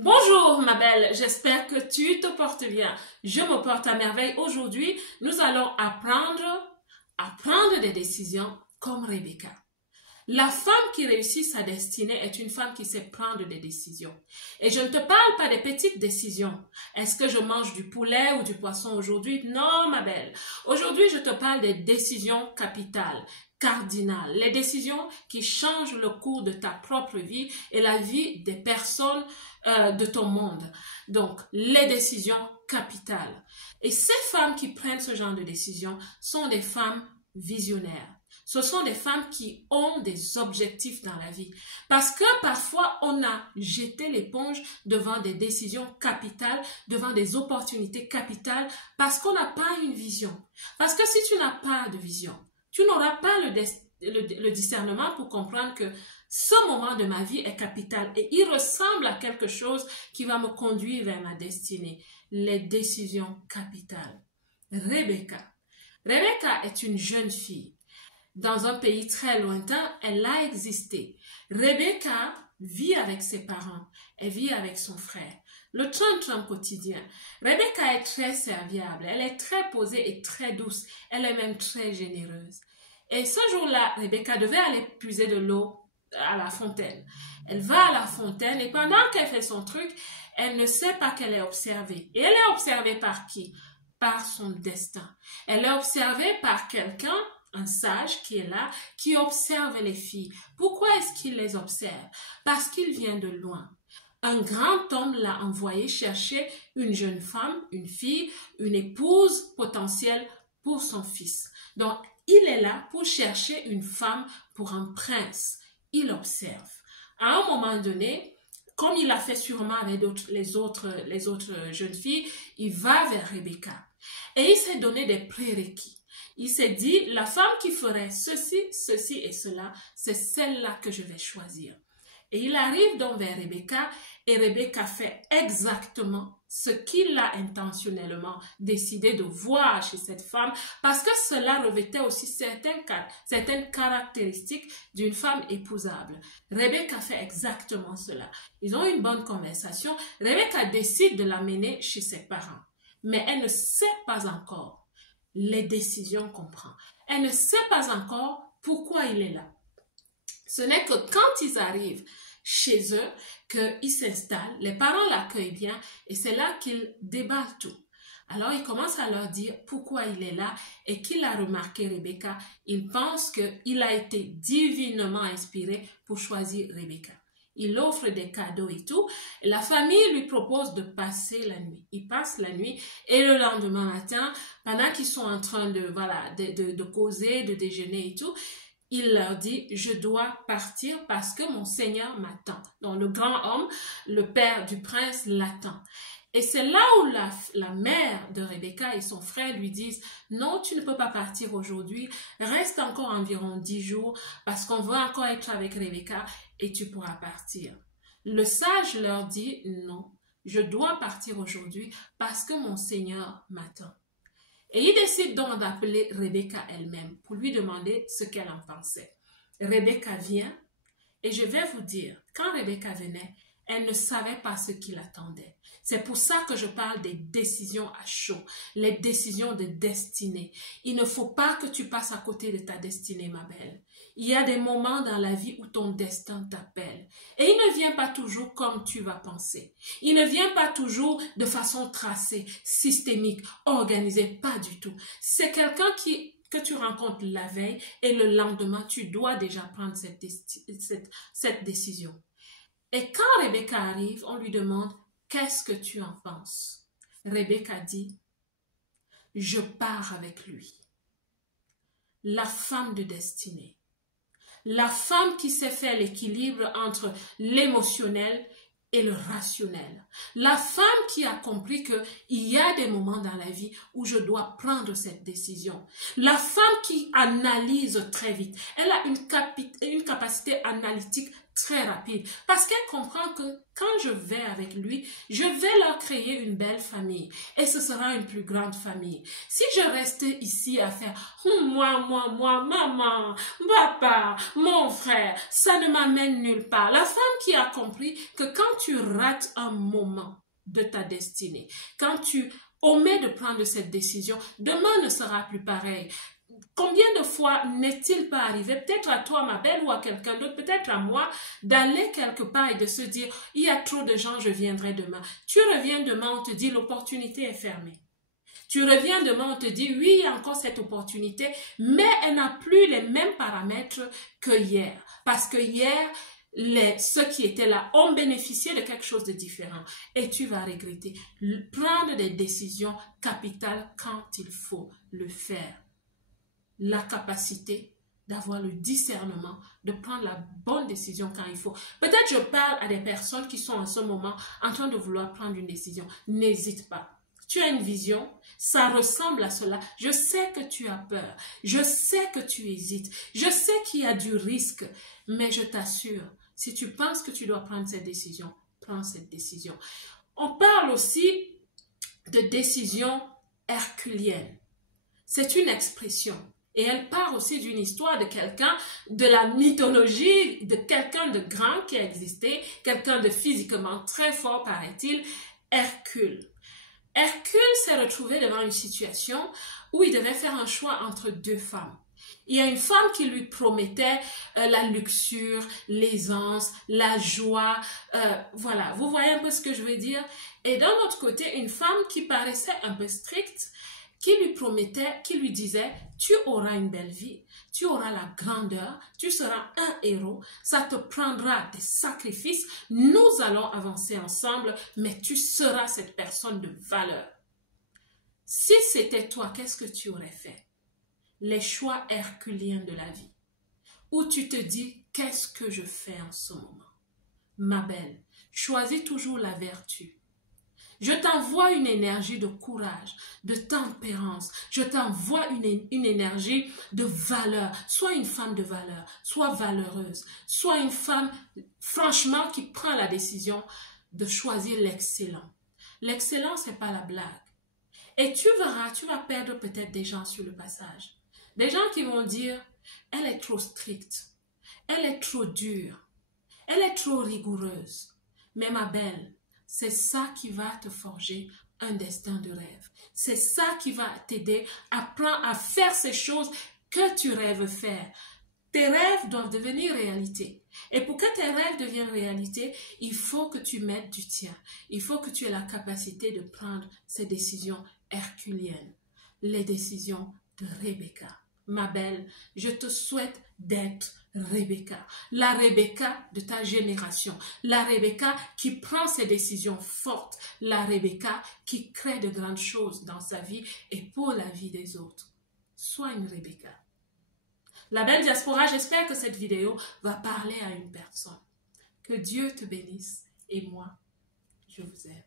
Bonjour ma belle, j'espère que tu te portes bien. Je me porte à merveille. Aujourd'hui, nous allons apprendre à prendre des décisions comme Rebecca. La femme qui réussit sa destinée est une femme qui sait prendre des décisions. Et je ne te parle pas des petites décisions. Est-ce que je mange du poulet ou du poisson aujourd'hui? Non, ma belle. Aujourd'hui, je te parle des décisions capitales, cardinales. Les décisions qui changent le cours de ta propre vie et la vie des personnes de ton monde. Donc, les décisions capitales. Et ces femmes qui prennent ce genre de décisions sont des femmes visionnaires. Ce sont des femmes qui ont des objectifs dans la vie. Parce que parfois, on a jeté l'éponge devant des décisions capitales, devant des opportunités capitales, parce qu'on n'a pas une vision. Parce que si tu n'as pas de vision, tu n'auras pas le discernement pour comprendre que ce moment de ma vie est capital et il ressemble à quelque chose qui va me conduire vers ma destinée. Les décisions capitales. Rebecca. Rebecca est une jeune fille. Dans un pays très lointain, elle a existé. Rebecca vit avec ses parents, elle vit avec son frère. Le tram-tram quotidien. Rebecca est très serviable, elle est très posée et très douce, elle est même très généreuse. Et ce jour-là, Rebecca devait aller puiser de l'eau à la fontaine. Elle va à la fontaine et pendant qu'elle fait son truc, elle ne sait pas qu'elle est observée. Et elle est observée par qui? Par son destin. Elle est observée par quelqu'un, un sage qui est là, qui observe les filles. Pourquoi est-ce qu'il les observe? Parce qu'il vient de loin. Un grand homme l'a envoyé chercher une jeune femme, une fille, une épouse potentielle pour son fils. Donc, il est là pour chercher une femme pour un prince. Il observe. À un moment donné, comme il l'a fait sûrement avec les autres jeunes filles, il va vers Rebecca. Et il s'est donné des prérequis. Il s'est dit, la femme qui ferait ceci, ceci et cela, c'est celle-là que je vais choisir. Et il arrive donc vers Rebecca et Rebecca fait exactement ce qu'il a intentionnellement décidé de voir chez cette femme parce que cela revêtait aussi certaines caractéristiques d'une femme épousable. Rebecca fait exactement cela. Ils ont une bonne conversation. Rebecca décide de l'amener chez ses parents. Mais elle ne sait pas encore les décisions qu'on prend. Elle ne sait pas encore pourquoi il est là. Ce n'est que quand ils arrivent chez eux qu'ils s'installent, les parents l'accueillent bien et c'est là qu'ils déballent tout. Alors il commence à leur dire pourquoi il est là et qu'il a remarqué Rebecca. Il pense qu'il a été divinement inspiré pour choisir Rebecca. Il offre des cadeaux et tout. Et la famille lui propose de passer la nuit. Il passe la nuit et le lendemain matin, pendant qu'ils sont en train de causer, de déjeuner et tout, il leur dit, je dois partir parce que mon Seigneur m'attend. Donc le grand homme, le père du prince, l'attend. Et c'est là où la mère de Rebecca et son frère lui disent, non, tu ne peux pas partir aujourd'hui, reste encore environ 10 jours parce qu'on veut encore être avec Rebecca et tu pourras partir. Le sage leur dit, non, je dois partir aujourd'hui parce que mon Seigneur m'attend. Et il décide donc d'appeler Rebecca elle-même pour lui demander ce qu'elle en pensait. Rebecca vient et je vais vous dire, quand Rebecca venait, elle ne savait pas ce qui l'attendait. C'est pour ça que je parle des décisions à chaud, les décisions de destinée. Il ne faut pas que tu passes à côté de ta destinée, ma belle. Il y a des moments dans la vie où ton destin t'appelle. Et il ne vient pas toujours comme tu vas penser. Il ne vient pas toujours de façon tracée, systémique, organisée, pas du tout. C'est quelqu'un que tu rencontres la veille et le lendemain, tu dois déjà prendre cette décision. Et quand Rebecca arrive, on lui demande, qu'est-ce que tu en penses? Rebecca dit, je pars avec lui. La femme de destinée. La femme qui sait faire l'équilibre entre l'émotionnel et le rationnel. La femme qui a compris qu'il y a des moments dans la vie où je dois prendre cette décision. La femme qui analyse très vite. Elle a une capacité analytique très rapide parce qu'elle comprend que quand je vais avec lui, je vais leur créer une belle famille et ce sera une plus grande famille. Si je restais ici à faire moi, maman, papa, mon frère, ça ne m'amène nulle part. La femme qui a compris que quand tu rates un moment de ta destinée, quand tu omets de prendre cette décision, demain ne sera plus pareil. Combien de fois n'est-il pas arrivé, peut-être à toi, ma belle, ou à quelqu'un d'autre, peut-être à moi, d'aller quelque part et de se dire, il y a trop de gens, je viendrai demain. Tu reviens demain, on te dit, l'opportunité est fermée. Tu reviens demain, on te dit, oui, il y a encore cette opportunité, mais elle n'a plus les mêmes paramètres que hier. Parce que hier, ceux qui étaient là ont bénéficié de quelque chose de différent. Et tu vas regretter. Prendre des décisions capitales quand il faut le faire. La capacité d'avoir le discernement, de prendre la bonne décision quand il faut. Peut-être je parle à des personnes qui sont en ce moment en train de vouloir prendre une décision. N'hésite pas. Tu as une vision, ça ressemble à cela. Je sais que tu as peur, je sais que tu hésites, je sais qu'il y a du risque, mais je t'assure, si tu penses que tu dois prendre cette décision, prends cette décision. On parle aussi de décision herculienne. C'est une expression. Et elle part aussi d'une histoire de quelqu'un, de la mythologie, de quelqu'un de grand qui a existé, quelqu'un de physiquement très fort, paraît-il, Hercule. Hercule s'est retrouvé devant une situation où il devait faire un choix entre deux femmes. Il y a une femme qui lui promettait la luxure, l'aisance, la joie, voilà, vous voyez un peu ce que je veux dire. Et d'un autre côté, une femme qui paraissait un peu stricte, qui lui promettait, qui lui disait, tu auras une belle vie, tu auras la grandeur, tu seras un héros, ça te prendra des sacrifices, nous allons avancer ensemble, mais tu seras cette personne de valeur. Si c'était toi, qu'est-ce que tu aurais fait? Les choix herculéens de la vie, où tu te dis, qu'est-ce que je fais en ce moment? Ma belle, choisis toujours la vertu. Je t'envoie une énergie de courage, de tempérance. Je t'envoie une énergie de valeur. Sois une femme de valeur, sois valeureuse. Sois une femme, franchement, qui prend la décision de choisir l'excellent. L'excellent, ce n'est pas la blague. Et tu verras, tu vas perdre peut-être des gens sur le passage. Des gens qui vont dire, elle est trop stricte, elle est trop dure, elle est trop rigoureuse. Mais ma belle, c'est ça qui va te forger un destin de rêve. C'est ça qui va t'aider à faire ces choses que tu rêves faire. Tes rêves doivent devenir réalité. Et pour que tes rêves deviennent réalité, il faut que tu mettes du tien. Il faut que tu aies la capacité de prendre ces décisions herculiennes. Les décisions de Rebecca. Ma belle, je te souhaite d'être Rebecca, la Rebecca de ta génération, la Rebecca qui prend ses décisions fortes, la Rebecca qui crée de grandes choses dans sa vie et pour la vie des autres. Sois une Rebecca. La belle diaspora, j'espère que cette vidéo va parler à une personne. Que Dieu te bénisse et moi, je vous aime.